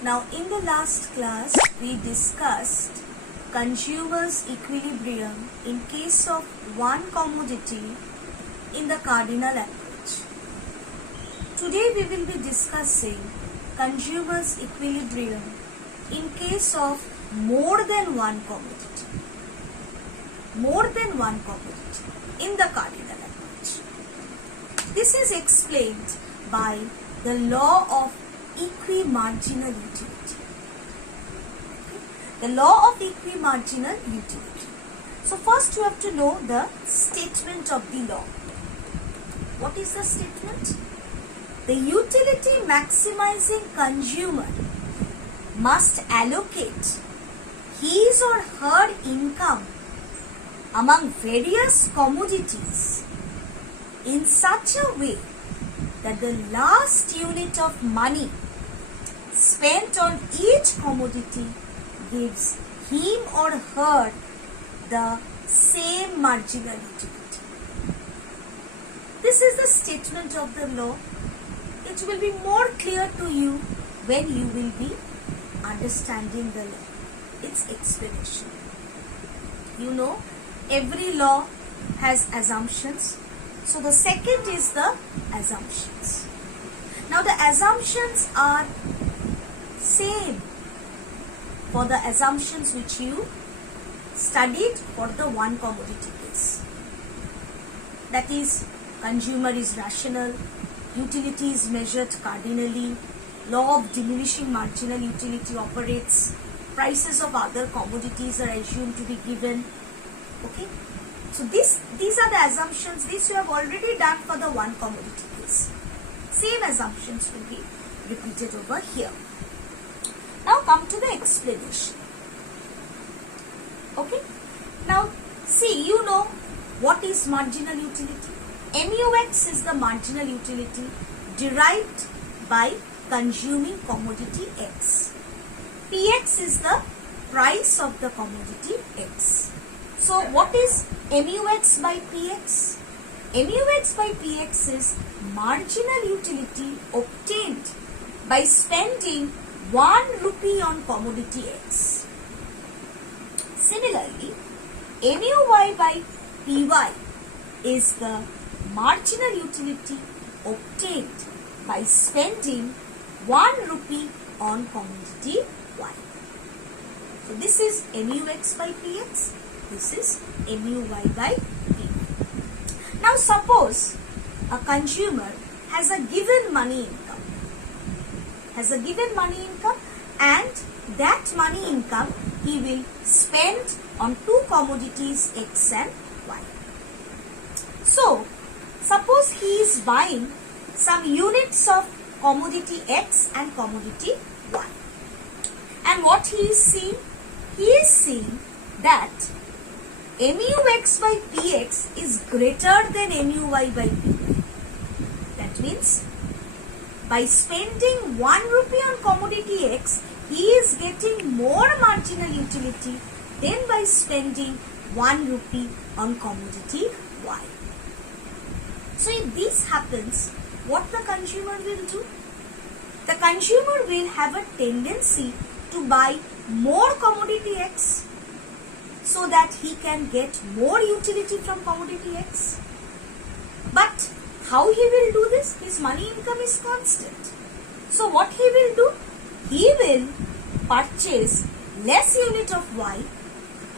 Now in the last class we discussed consumer's equilibrium in case of one commodity in the cardinal approach. Today we will be discussing consumer's equilibrium in case of more than one commodity. More than one commodity in the cardinal approach. This is explained by the law of equi-marginal utility. The law of equi-marginal utility. So first you have to know the statement of the law. What is the statement? The utility maximizing consumer must allocate his or her income among various commodities in such a way that the last unit of money spent on each commodity gives him or her the same marginal utility. This is the statement of the law. It will be more clear to you when you will be understanding the law, its explanation. You know, every law has assumptions. So the second is the assumptions. Now the assumptions are same for the assumptions which you studied for the one commodity case. That is, consumer is rational, utility is measured cardinally, law of diminishing marginal utility operates, prices of other commodities are assumed to be given. Okay? So these are the assumptions. This you have already done for the one commodity case. Same assumptions will be repeated over here. Now come to the explanation. Okay? Now see, you know what is marginal utility. MUX is the marginal utility derived by consuming commodity X. PX is the price of the commodity X. So what is MUX by PX? MUX by PX is marginal utility obtained by spending 1 rupee on commodity X. Similarly, MUY by PY is the marginal utility obtained by spending 1 rupee on commodity Y. So this is MUX by PX. This is MUY by PY. Now suppose a consumer has a given money income. And that money income he will spend on two commodities X and Y. So suppose he is buying some units of commodity X and commodity Y. And what he is seeing? He is seeing that MUX by PX is greater than MUY by PY. That means by spending 1 rupee on commodity X, he is getting more marginal utility than by spending 1 rupee on commodity Y. So if this happens, what the consumer will do? The consumer will have a tendency to buy more commodity X so that he can get more utility from commodity X. But how he will do this? His money income is constant. So what he will do? He will purchase less unit of Y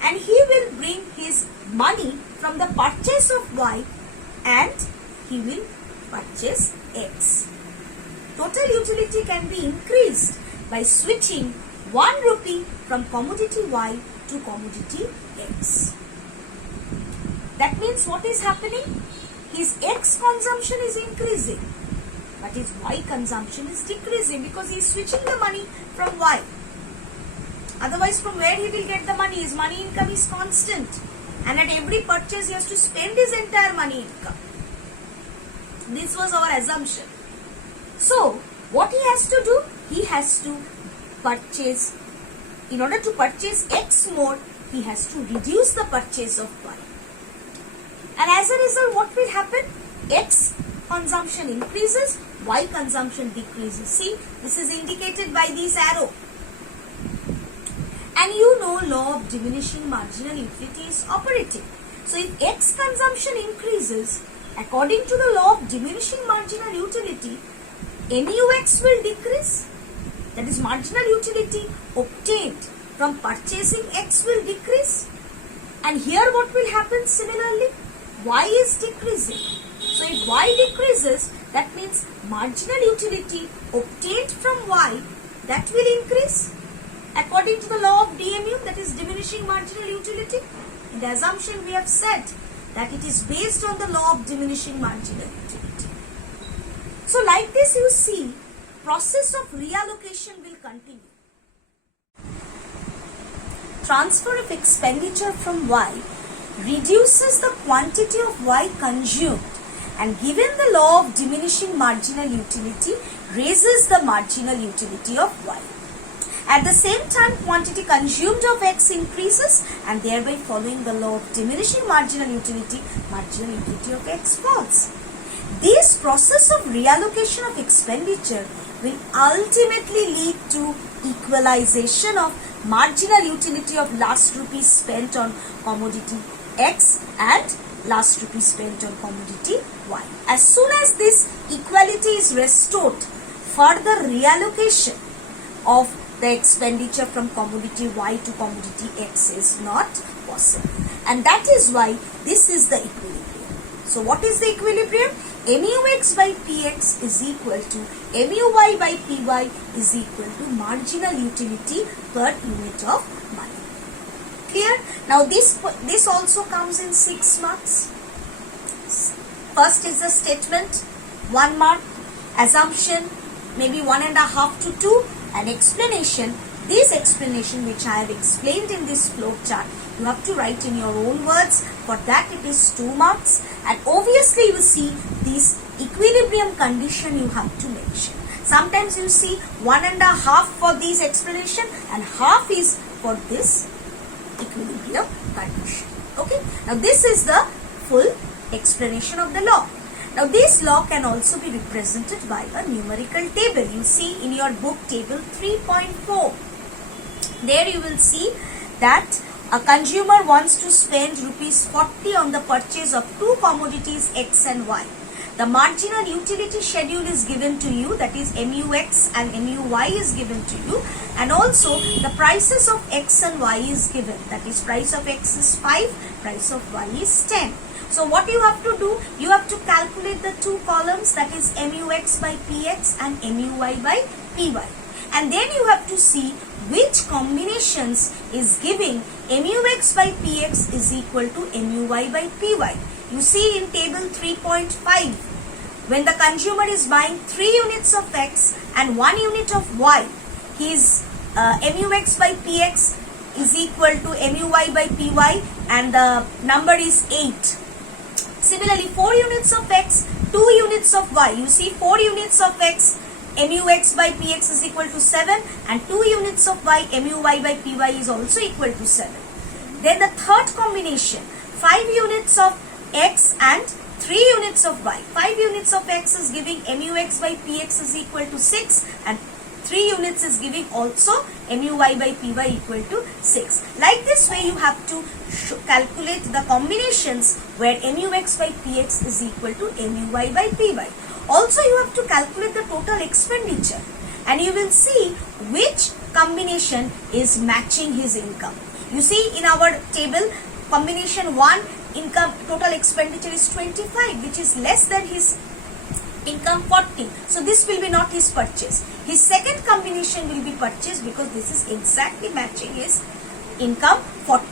and he will bring his money from the purchase of Y and he will purchase X. Total utility can be increased by switching 1 rupee from commodity Y to commodity X. That means what is happening? His X consumption is increasing, but his Y consumption is decreasing because he is switching the money from Y. Otherwise, from where he will get the money? His money income is constant, and at every purchase he has to spend his entire money income. This was our assumption. So, what he has to do? He has to purchase, in order to purchase X more, he has to reduce the purchase of Y. And as a result, what will happen? X consumption increases, Y consumption decreases. See, this is indicated by this arrow. And you know law of diminishing marginal utility is operating. So if X consumption increases, according to the law of diminishing marginal utility, MUX will decrease. That is, marginal utility obtained from purchasing X will decrease. And here what will happen similarly? Y is decreasing. So if Y decreases, that means marginal utility obtained from Y, that will increase. According to the law of DMU, that is diminishing marginal utility. In the assumption we have said that it is based on the law of diminishing marginal utility. So like this you see, process of reallocation will continue. Transfer of expenditure from Y reduces the quantity of Y consumed, and given the law of diminishing marginal utility, raises the marginal utility of Y. At the same time, quantity consumed of X increases, and thereby following the law of diminishing marginal utility of X falls. This process of reallocation of expenditure will ultimately lead to equalization of marginal utility of last rupee spent on commodity X and last rupee spent on commodity Y. As soon as this equality is restored, further reallocation of the expenditure from commodity Y to commodity X is not possible. And that is why this is the equilibrium. So what is the equilibrium? MUX by PX is equal to MUY by PY is equal to marginal utility per unit of money. Clear? Now this also comes in 6 marks. First is the statement, 1 mark. Assumption, maybe 1.5 to 2. An explanation. This explanation which I have explained in this flow chart, you have to write in your own words. For that it is 2 marks. And obviously you see this equilibrium condition you have to mention. Sometimes you see 1.5 for this explanation and half is for this equilibrium condition. Okay. Now this is the full explanation of the law. Now this law can also be represented by a numerical table. You see in your book table 3.4. There you will see that a consumer wants to spend rupees 40 on the purchase of 2 commodities X and Y. The marginal utility schedule is given to you, that is MUX and MUY is given to you, and also the prices of X and Y is given, that is price of X is 5, price of Y is 10. So what you have to do, you have to calculate the 2 columns, that is MUX by PX and MUY by PY. And then you have to see which combinations is giving MUX by PX is equal to MUY by PY. You see in table 3.5, when the consumer is buying 3 units of X and 1 unit of Y, his MUX by PX is equal to MUY by PY and the number is 8. Similarly, 4 units of X, 2 units of Y. You see 4 units of X, MUX by PX is equal to 7 and 2 units of Y, MUY by PY is also equal to 7. Then the third combination, 5 units of X and 3 units of Y. 5 units of X is giving MUX by PX is equal to 6 and 3 units is giving also MUY by PY equal to 6. Like this way you have to calculate the combinations where MUX by PX is equal to MUY by PY. Also you have to calculate the total expenditure and you will see which combination is matching his income. You see in our table combination 1 income total expenditure is 25, which is less than his income 40. So this will be not his purchase. His second combination will be purchase because this is exactly matching his income 40.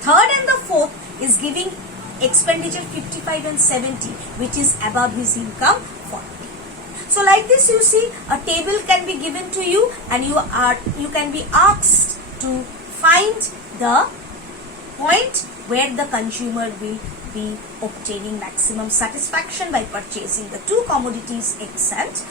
Third and the fourth is giving expenditure 55 and 70, which is above his income 40. So like this you see a table can be given to you and you can be asked to find the point where the consumer will be obtaining maximum satisfaction by purchasing the 2 commodities X and